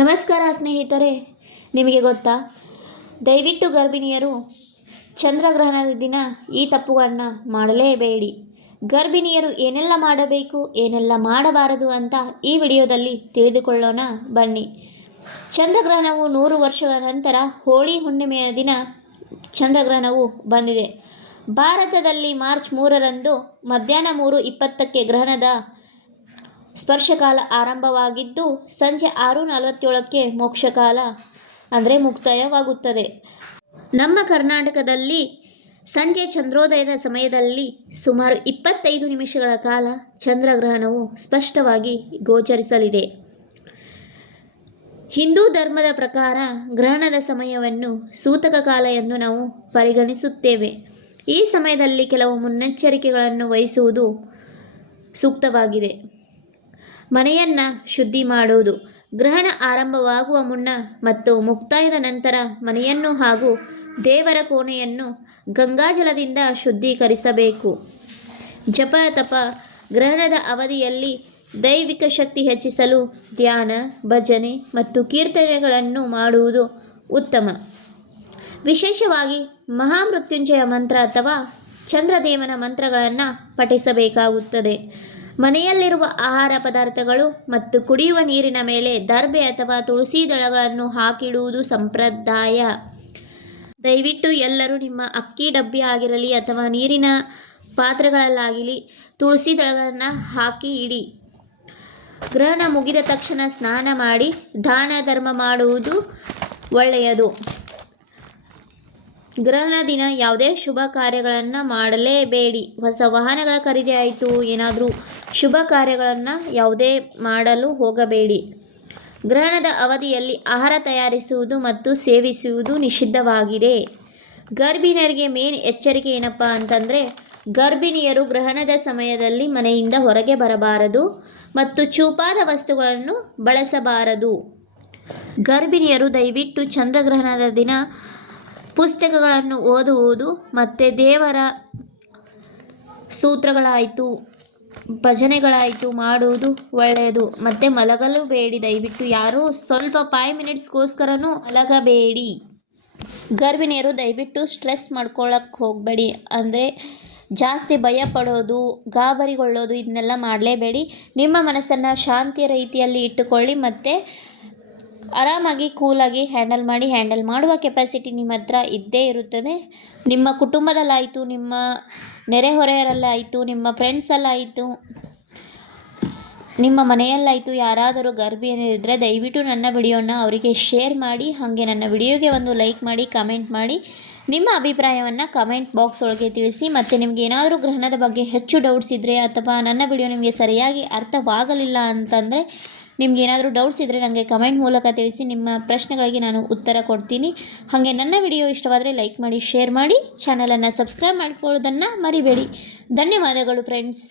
ನಮಸ್ಕಾರ ಸ್ನೇಹಿತರೆ, ನಿಮಗೆ ಗೊತ್ತಾ? ದಯವಿಟ್ಟು ಗರ್ಭಿಣಿಯರು ಚಂದ್ರಗ್ರಹಣದ ದಿನ ಈ ತಪ್ಪುಗಳನ್ನು ಮಾಡಲೇಬೇಡಿ. ಗರ್ಭಿಣಿಯರು ಏನೆಲ್ಲ ಮಾಡಬೇಕು, ಏನೆಲ್ಲ ಮಾಡಬಾರದು ಅಂತ ಈ ವಿಡಿಯೋದಲ್ಲಿ ತಿಳಿದುಕೊಳ್ಳೋಣ ಬನ್ನಿ. ಚಂದ್ರಗ್ರಹಣವು 100 ವರ್ಷಗಳ ನಂತರ ಹೋಳಿ ಹುಣ್ಣಿಮೆಯ ದಿನ ಚಂದ್ರಗ್ರಹಣವು ಬಂದಿದೆ. ಭಾರತದಲ್ಲಿ ಮಾರ್ಚ್ 3ರಂದು ಮಧ್ಯಾಹ್ನ 3:20ಕ್ಕೆ ಗ್ರಹಣದ ಸ್ಪರ್ಶಕಾಲ ಆರಂಭವಾಗಿದ್ದು ಸಂಜೆ 6:47ಕ್ಕೆ ಮೋಕ್ಷಕಾಲ ಅಂದರೆ ಮುಕ್ತಾಯವಾಗುತ್ತದೆ. ನಮ್ಮ ಕರ್ನಾಟಕದಲ್ಲಿ ಸಂಜೆ ಚಂದ್ರೋದಯದ ಸಮಯದಲ್ಲಿ ಸುಮಾರು 25 ನಿಮಿಷಗಳ ಕಾಲ ಚಂದ್ರಗ್ರಹಣವು ಸ್ಪಷ್ಟವಾಗಿ ಗೋಚರಿಸಲಿದೆ. ಹಿಂದೂ ಧರ್ಮದ ಪ್ರಕಾರ ಗ್ರಹಣದ ಸಮಯವನ್ನು ಸೂತಕ ಕಾಲ ಎಂದು ನಾವು ಪರಿಗಣಿಸುತ್ತೇವೆ. ಈ ಸಮಯದಲ್ಲಿ ಕೆಲವು ಮುನ್ನೆಚ್ಚರಿಕೆಗಳನ್ನು ವಹಿಸುವುದು ಸೂಕ್ತವಾಗಿದೆ. ಮನೆಯನ್ನು ಶುದ್ಧಿ ಮಾಡುವುದು. ಗ್ರಹಣ ಆರಂಭವಾಗುವ ಮುನ್ನ ಮತ್ತು ಮುಕ್ತಾಯದ ನಂತರ ಮನೆಯನ್ನು ಹಾಗೂ ದೇವರ ಕೋಣೆಯನ್ನು ಗಂಗಾಜಲದಿಂದ ಶುದ್ಧೀಕರಿಸಬೇಕು. ಜಪ ತಪ. ಗ್ರಹಣದ ಅವಧಿಯಲ್ಲಿ ದೈವಿಕ ಶಕ್ತಿ ಹೆಚ್ಚಿಸಲು ಧ್ಯಾನ, ಭಜನೆ ಮತ್ತು ಕೀರ್ತನೆಗಳನ್ನು ಮಾಡುವುದು ಉತ್ತಮ. ವಿಶೇಷವಾಗಿ ಮಹಾಮೃತ್ಯುಂಜಯ ಮಂತ್ರ ಅಥವಾ ಚಂದ್ರದೇವನ ಮಂತ್ರಗಳನ್ನು ಪಠಿಸಬೇಕಾಗುತ್ತದೆ. ಮನೆಯಲ್ಲಿರುವ ಆಹಾರ ಪದಾರ್ಥಗಳು ಮತ್ತು ಕುಡಿಯುವ ನೀರಿನ ಮೇಲೆ ದರ್ಬೆ ಅಥವಾ ತುಳಸಿ ದಳಗಳನ್ನು ಹಾಕಿಡುವುದು ಸಂಪ್ರದಾಯ. ದಯವಿಟ್ಟು ಎಲ್ಲರೂ ನಿಮ್ಮ ಅಕ್ಕಿ ಡಬ್ಬಿ ಆಗಿರಲಿ ಅಥವಾ ನೀರಿನ ಪಾತ್ರೆಗಳಲ್ಲಾಗಲಿ ತುಳಸಿ ದಳಗಳನ್ನು ಹಾಕಿ ಇಡಿ. ಗ್ರಹಣ ಮುಗಿದ ತಕ್ಷಣ ಸ್ನಾನ ಮಾಡಿ ದಾನ ಧರ್ಮ ಮಾಡುವುದು ಒಳ್ಳೆಯದು. ಗ್ರಹಣ ದಿನ ಯಾವುದೇ ಶುಭ ಕಾರ್ಯಗಳನ್ನು ಮಾಡಲೇಬೇಡಿ. ಹೊಸ ವಾಹನಗಳ ಖರೀದಿ ಆಯಿತು, ಏನಾದರೂ ಶುಭ ಕಾರ್ಯಗಳನ್ನು ಯಾವುದೇ ಮಾಡಲು ಹೋಗಬೇಡಿ. ಗ್ರಹಣದ ಅವಧಿಯಲ್ಲಿ ಆಹಾರ ತಯಾರಿಸುವುದು ಮತ್ತು ಸೇವಿಸುವುದು ನಿಷಿದ್ಧವಾಗಿದೆ. ಗರ್ಭಿಣಿಯರಿಗೆ ಮೇನ್ ಎಚ್ಚರಿಕೆ ಏನಪ್ಪ ಅಂತಂದರೆ, ಗರ್ಭಿಣಿಯರು ಗ್ರಹಣದ ಸಮಯದಲ್ಲಿ ಮನೆಯಿಂದ ಹೊರಗೆ ಬರಬಾರದು ಮತ್ತು ಚೂಪಾದ ವಸ್ತುಗಳನ್ನು ಬಳಸಬಾರದು. ಗರ್ಭಿಣಿಯರು ದಯವಿಟ್ಟು ಚಂದ್ರಗ್ರಹಣದ ದಿನ ಪುಸ್ತಕಗಳನ್ನು ಓದುವುದು ಮತ್ತು ದೇವರ ಸೂತ್ರಗಳಾಯಿತು, ಭಜನೆಗಳಾಯಿತು ಮಾಡುವುದು ಒಳ್ಳೆಯದು. ಮತ್ತು ಮಲಗಲು ಬೇಡಿ. ದಯವಿಟ್ಟು ಯಾರೂ ಸ್ವಲ್ಪ 5 ಮಿನಿಟ್ಸ್ಗೋಸ್ಕರನೂ ಮಲಗಬೇಡಿ. ಗರ್ಭಿಣಿಯರು ದಯವಿಟ್ಟು ಸ್ಟ್ರೆಸ್ ಮಾಡ್ಕೊಳ್ಳೋಕ್ಕೆ ಹೋಗಬೇಡಿ. ಅಂದರೆ ಜಾಸ್ತಿ ಭಯ ಪಡೋದು, ಗಾಬರಿಗೊಳ್ಳೋದು ಇದನ್ನೆಲ್ಲ ಮಾಡಲೇಬೇಡಿ. ನಿಮ್ಮ ಮನಸ್ಸನ್ನು ಶಾಂತಿಯ ರೀತಿಯಲ್ಲಿ ಇಟ್ಟುಕೊಳ್ಳಿ ಮತ್ತು ಆರಾಮಾಗಿ ಕೂಲಾಗಿ ಹ್ಯಾಂಡಲ್ ಮಾಡುವ ಕೆಪಾಸಿಟಿ ನಿಮ್ಮ ಹತ್ರ ಇದ್ದೇ ಇರುತ್ತದೆ. ನಿಮ್ಮ ಕುಟುಂಬದಲ್ಲಾಯಿತು, ನಿಮ್ಮ ನೆರೆಹೊರೆಯರಲ್ಲಾಯಿತು, ನಿಮ್ಮ ಫ್ರೆಂಡ್ಸಲ್ಲಾಯಿತು, ನಿಮ್ಮ ಮನೆಯಲ್ಲಾಯಿತು, ಯಾರಾದರೂ ಗರ್ಭಿಣಿಯರಿದ್ದರೆ ದಯವಿಟ್ಟು ನನ್ನ ವಿಡಿಯೋನ ಅವರಿಗೆ ಶೇರ್ ಮಾಡಿ. ಹಾಗೆ ನನ್ನ ವಿಡಿಯೋಗೆ ಒಂದು ಲೈಕ್ ಮಾಡಿ, ಕಮೆಂಟ್ ಮಾಡಿ. ನಿಮ್ಮ ಅಭಿಪ್ರಾಯವನ್ನು ಕಮೆಂಟ್ ಬಾಕ್ಸ್ ಒಳಗೆ ತಿಳಿಸಿ. ಮತ್ತು ನಿಮಗೆ ಏನಾದರೂ ಗ್ರಹಣದ ಬಗ್ಗೆ ಹೆಚ್ಚು ಡೌಟ್ಸ್ ಇದ್ದರೆ ಅಥವಾ ನನ್ನ ವಿಡಿಯೋ ನಿಮಗೆ ಸರಿಯಾಗಿ ಅರ್ಥವಾಗಲಿಲ್ಲ ಅಂತಂದರೆ, ನಿಮ್ಗೆ ಏನಾದರೂ ಡೌಟ್ಸ್ ಇದ್ದರೆ ನನಗೆ ಕಮೆಂಟ್ ಮೂಲಕ ತಿಳಿಸಿ. ನಿಮ್ಮ ಪ್ರಶ್ನೆಗಳಿಗೆ ನಾನು ಉತ್ತರ ಕೊಡ್ತೀನಿ. ಹಾಗೆ ನನ್ನ ವಿಡಿಯೋ ಇಷ್ಟವಾದರೆ ಲೈಕ್ ಮಾಡಿ, ಶೇರ್ ಮಾಡಿ, ಚಾನಲನ್ನು ಸಬ್ಸ್ಕ್ರೈಬ್ ಮಾಡ್ಕೊಳ್ಳೋದನ್ನು ಮರಿಬೇಡಿ. ಧನ್ಯವಾದಗಳು ಫ್ರೆಂಡ್ಸ್.